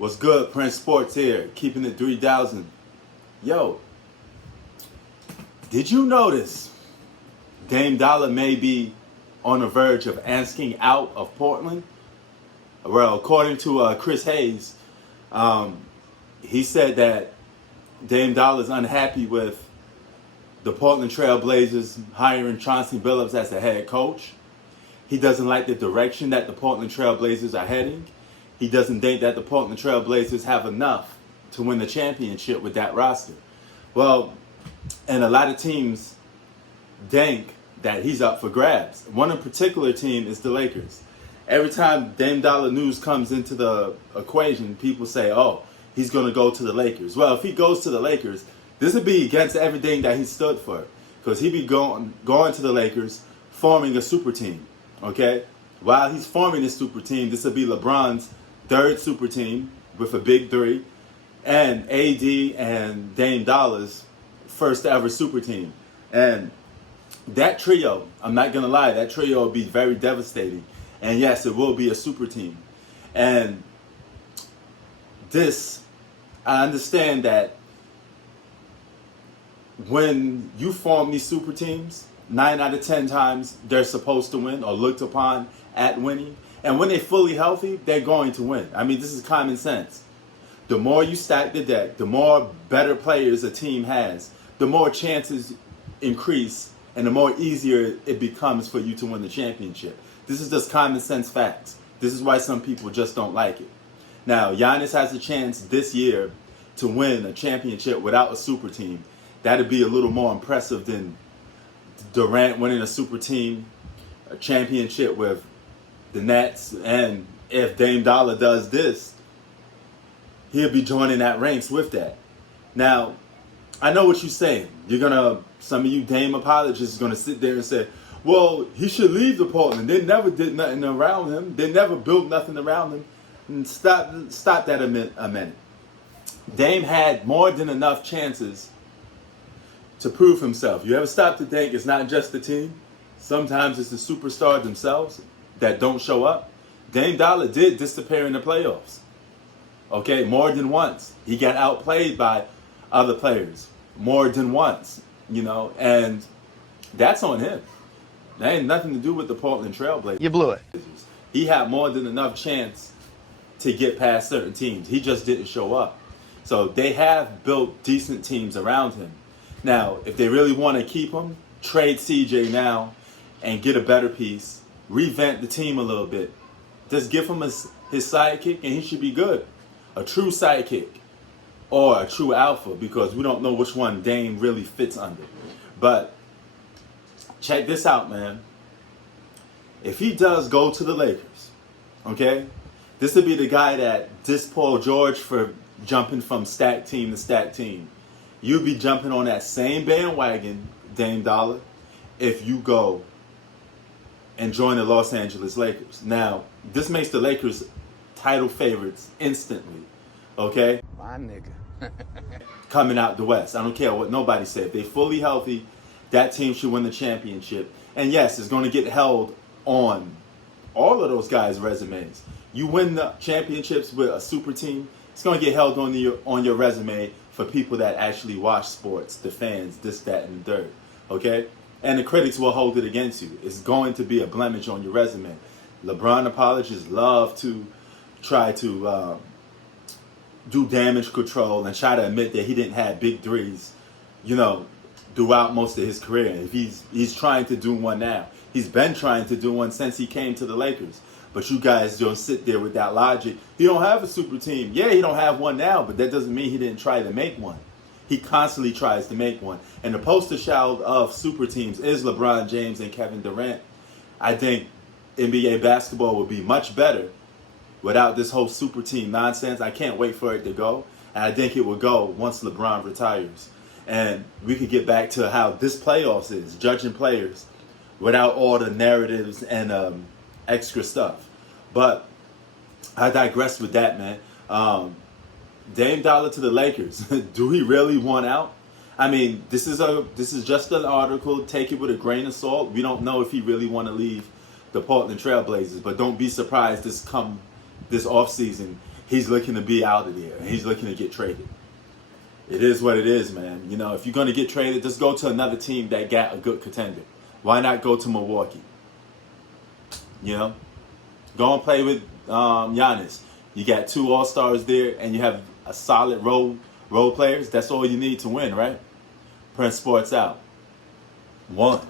What's good? Prince Sports here, keeping it 3000. Yo, did you notice Dame Dollar may be on the verge of asking out of Portland? Well, according to Chris Hayes, he said that Dame Dollar is unhappy with the Portland Trail Blazers hiring Chauncey Billups as the head coach. He doesn't like the direction that the Portland Trail Blazers are heading. He doesn't think that the Portland Trail Blazers have enough to win the championship with that roster. Well, and a lot of teams think that he's up for grabs. One in particular team is the Lakers. Every time Dame Dollar news comes into the equation, people say, oh, he's going to go to the Lakers. Well, if he goes to the Lakers, this would be against everything that he stood for. Because he'd be going to the Lakers, forming a super team. Okay? While he's forming this super team, this would be LeBron's third super team with a big three, and AD and Dame Dollar's first ever super team. And that trio, I'm not going to lie, that trio will be very devastating. And yes, it will be a super team. And this, I understand that when you form these super teams, 9 out of 10 times they're supposed to win or looked upon at winning. And when they're fully healthy, they're going to win. I mean, this is common sense. The more you stack the deck, the more better players a team has, the more chances increase and the more easier it becomes for you to win the championship. This is just common sense facts. This is why some people just don't like it. Now, Giannis has a chance this year to win a championship without a super team. That'd be a little more impressive than Durant winning a super team, a championship with the Nets. And if Dame Dollar does this, he'll be joining that ranks with that. Now, I know what you're saying. Some of you Dame apologists are gonna sit there and say, well, he should leave the Portland. They never did nothing around him. They never built nothing around him. And stop that a minute. Dame had more than enough chances to prove himself. You ever stop to think it's not just the team? Sometimes it's the superstars themselves that don't show up. Dame Dollar did disappear in the playoffs. Okay, more than once. He got outplayed by other players more than once, and that's on him. That ain't nothing to do with the Portland Trail Blazers. You blew it. He had more than enough chance to get past certain teams. He just didn't show up. So they have built decent teams around him. Now, if they really want to keep him, trade CJ now and get a better piece. Revamp the team a little bit. Just give him his sidekick and he should be good. A true sidekick or a true alpha, because we don't know which one Dame really fits under. But check this out, man. If he does go to the Lakers, okay, this would be the guy that dissed Paul George for jumping from stack team to stack team. You'd be jumping on that same bandwagon, Dame Dollar, if you go and join the Los Angeles Lakers. Now, this makes the Lakers title favorites instantly, okay? My nigga. Coming out the West. I don't care what nobody said. If they're fully healthy, that team should win the championship. And yes, it's going to get held on all of those guys' resumes. You win the championships with a super team, it's going to get held on your resume for people that actually watch sports, the fans, this, that, and the third, okay? And the critics will hold it against you. It's going to be a blemish on your resume. LeBron apologists love to try to do damage control and try to admit that he didn't have big threes, throughout most of his career. If he's trying to do one now. He's been trying to do one since he came to the Lakers. But you guys don't sit there with that logic. He don't have a super team. Yeah, he don't have one now, but that doesn't mean he didn't try to make one. He constantly tries to make one. And the poster child of super teams is LeBron James and Kevin Durant. I think NBA basketball would be much better without this whole super team nonsense. I can't wait for it to go. And I think it will go once LeBron retires. And we could get back to how this playoffs is, judging players without all the narratives and extra stuff. But I digress with that, man. Dame Dollar to the Lakers. Do he really want out? I mean, this is just an article. Take it with a grain of salt. We don't know if he really want to leave the Portland Trail Blazers, but don't be surprised this offseason he's looking to be out of there. He's looking to get traded. It is what it is, man. You know, if you're going to get traded, just go to another team that got a good contender. Why not go to Milwaukee? You know? Go and play with Giannis. You got 2 All-Stars there, and you have a solid role players. That's all you need to win, right? Prince Sports out. 1.